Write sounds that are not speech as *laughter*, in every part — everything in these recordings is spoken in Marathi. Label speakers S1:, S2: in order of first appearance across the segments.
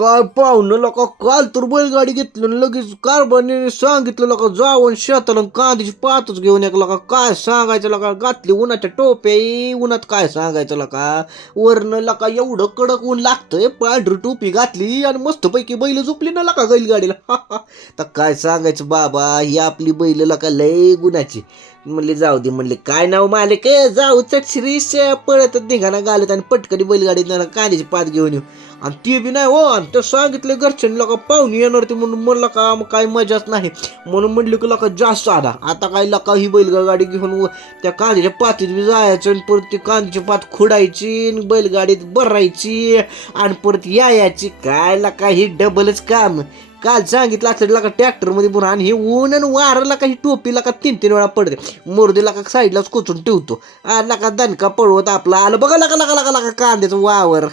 S1: काय पाहुणं लोक काल तर बैलगाडी घेतली आणि लगेच कारभाने सांगितलं लोक जाऊन शेताला कांद्याची पातच घेऊन एक लोक काय सांगायचं लोका? घातली उन्हाच्या टोप्या उन्हात काय सांगायचं लोका? वरनं लका एवढं कडक ऊन लागतंय पांढरी टोपी घातली आणि मस्तपैकी बैल झोपली ना लका बैलगाडीला. *laughs* तर काय सांगायचं बाबा ही आपली बैल लका लय गुणाची. म्हणले जाऊ दे म्हणले काय नाव मालिक आहे? जाऊ चटशिरी पळत निघाना घालत आणि पटकनी बैलगाडीत कांद्याची पात घेऊन येऊ. आणि ते बी नाही हो आणि ते सांगितलं घरच्यांनी लोक पाहुणे येणार ते म्हणून म्हणलं का मग काय मजाच नाही. म्हणून म्हणलं की लोक जास्त आधा आता काय लका ही बैलगाडी घेऊन त्या कांद्याच्या पातीत बी जायचं आणि परत ती कांद्याची पात खोडायची आणि बैलगाडीत भरायची आणि परत यायची. काय लका ही डबलच काम. काल सांगितलं असलं लका ट्रॅक्टरमध्ये भरून आणि. हे ऊन आणि वाराला का ही टोपी लका तीन तीन वेळा पडते. मोरदीला का साईडलाच कोचून ठेवतो. आणि का दणका पळवत आपला आलं. बघा लका लका लका लका कांद्याचं वावर.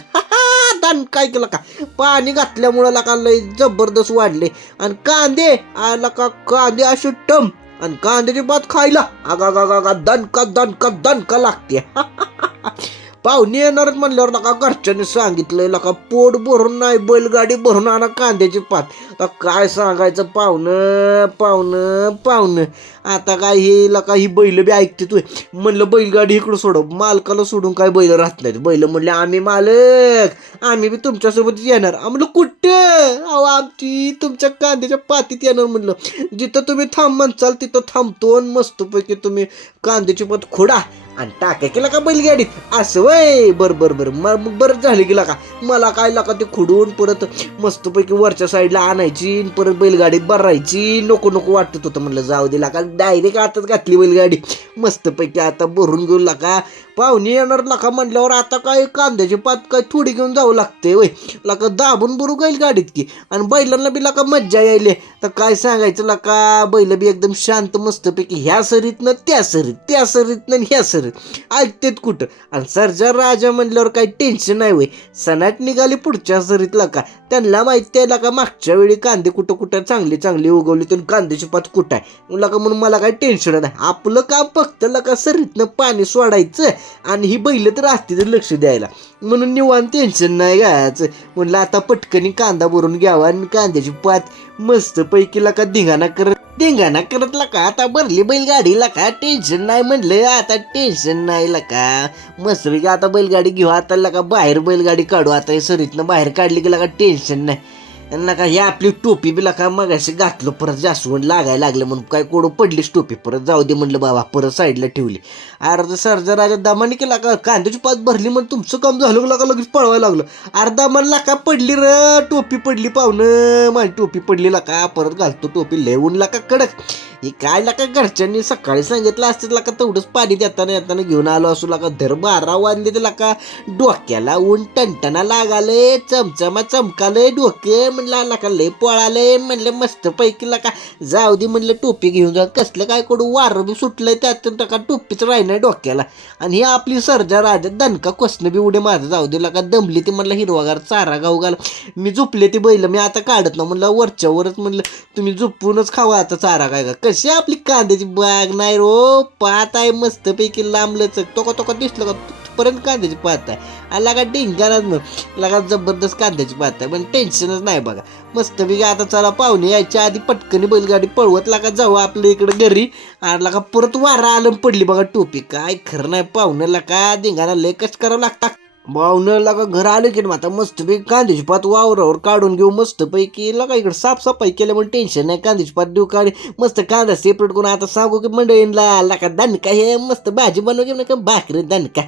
S1: कान काय केलं का? पाणी घातल्यामुळं लका लय जबरदस्त वाढले. आणि कांदे आला का कांदे असे टम. आणि कांद्याची भात खायला. आगा गा गा दणका दणका दणका लागते. *laughs* पाहुणे येणारच म्हणल्यावर नका घरच्यांनी सांगितलंय लका पोट भरून नाही बैलगाडी भरून आणा कांद्याची पात. आता काय सांगायचं पाहुणं पाहुणं पाहुणं. आता काय हे लका ही बैल बी ऐकते तू. म्हणलं बैलगाडी इकडं सोड मालकाला सोडून काय बैल राहत नाहीत. बैल म्हणले आम्ही मालक आम्ही बी तुमच्यासोबत येणार. आम्ही म्हणलं कुठं? अहो आमची तुमच्या कांद्याच्या पातीत येणार. म्हणलं जिथं तुम्ही थांब म्हणचाल तिथं थांबतो आणि मस्तपैकी तुम्ही कांद्याची पात खोडा. आणि टाक्या केला का बैलगाडीत? असं वय. बर बर बर. मग बरं झालं गेला का मला काय लाका ते खुडून परत मस्तपैकी वरच्या साईडला आणायची परत बैलगाडीत भरायची. नको नको वाटत होतं. म्हणलं जाऊ दिला का डायरेक्ट आताच घातली बैलगाडी. मस्तपैकी आता भरून घेऊ लाका. पाहुणे येणार लका म्हणल्यावर आता काय कांद्याची पात काय थोडी घेऊन जावं लागते वय. लका दाबून भरू गाईल गाडीत की. आणि बैलांना बी लका मज्जा यायले. तर काय सांगायचं लका बैल बी एकदम शांत मस्तपैकी ह्या सरीतनं त्या सरीत त्या सरीतनं आणि ह्या सरीत. ऐकतेत कुठं? आणि सरजा राजा म्हणल्यावर काही टेन्शन नाही वय. सणाट निघाली पुढच्या सरीतला का त्यांना माहिती आहे का मागच्या वेळी कांदे कुठं कुठं चांगले चांगले उगवले तर कांद्याची पात कुठं आहे? लका का म्हणून मला काही टेन्शन नाही. आपलं काम फक्त लका सरीतनं पाणी सोडायचं. आणि ही बैल तर असते तर लक्ष द्यायला. म्हणून निवांत टेन्शन नाही घ्यायचं म्हणलं आता पटकनी कांदा भरून घ्यावा आणि कांद्याची पात मस्त पैकीला का धिंगाणा करत धिंगाणा करत का आता भरली बैलगाडीला का? टेन्शन नाही म्हणलं. आता टेन्शन नाही का मस्त पैकी आता बैलगाडी घेऊ. आता लका बाहेर बैलगाडी काढू. आता सरीतनं बाहेर काढली की लका टेन्शन नाही. त्यांना नका हे आपली टोपी बी का मगाशी घातलं परत जास्वंड लागायला लागलं म्हणून काय कोडं पडलीच टोपी परत जाऊ दे म्हणलं बाबा परत साईडला ठेवली. अर्ध सरजा राजा दमाने केला का कांद्याची पात भरली म्हणून तुमचं काम झालं का लगेच पळवायला लागलं. अर्धा म्हणला का पडली र टोपी पडली पाहुणं माझी टोपी पडली का परत घालतो टोपी लेवून लाका कडक. हे काय लाका घरच्यांनी सकाळी सांगितलं असतं लाका तेवढंच पाणी देताना येताना घेऊन आलो असू लाका धर बारा वाजले तर लाका डोक्याला ऊन टणटणा लागाले चमचमा चमकाले डोके म्हणलं लाका लय पळाले म्हणलं मस्त पैकी का? जाऊ दे म्हणलं टोपी घेऊन जा. कसलं काय कडू वारं बी सुटलंय त्यातून टाका टोपीच राहिलं डोक्याला. आणि ही आपली सरजा राजा दणका कसनं बी उडे माझं जाऊ दे का? दमली ते म्हणलं हिरवागार चारा गाव घाल. मी झोपले ते बैल मी आता काढत ना म्हणलं वरच्यावरच म्हणलं तुम्ही झोपूनच खावा आता चारा काय का कशी आपली कांद्याची बाग नाही रो पात आहे मस्तपैकी लांबलंच तोका तोका दिसलं का? पर्यंत कांद्याची पाहत आहे आणि लागा डिंगाणाच मग लागा जबरदस्त कांद्याची पात आहे पण टेन्शनच नाही बघा. मस्तपैकी आता चला पाहुणे यायच्या आधी पटकनी बैलगाडी पळवत लागा जाऊ आपल्या इकडं घरी. आणि लागा परत वारा आलं पडली बघा टोपी. काय खरं नाही पाहुण्याला का धिंगाणा लय कष्ट करावं लागतात. भावनं लगा घर आलं की आता मस्तपैकी कांद्याची पात वावरावर काढून घेऊ मस्तपैकी लगा इकडे साफसफाई केल्यामुळे टेन्शन नाही. कांद्याची पात देऊ काढ. मस्त कांदा सेपरेट करून आता सांगू की मंडळींना लका दणका हे मस्त भाजी बनवू की भाकरी दणका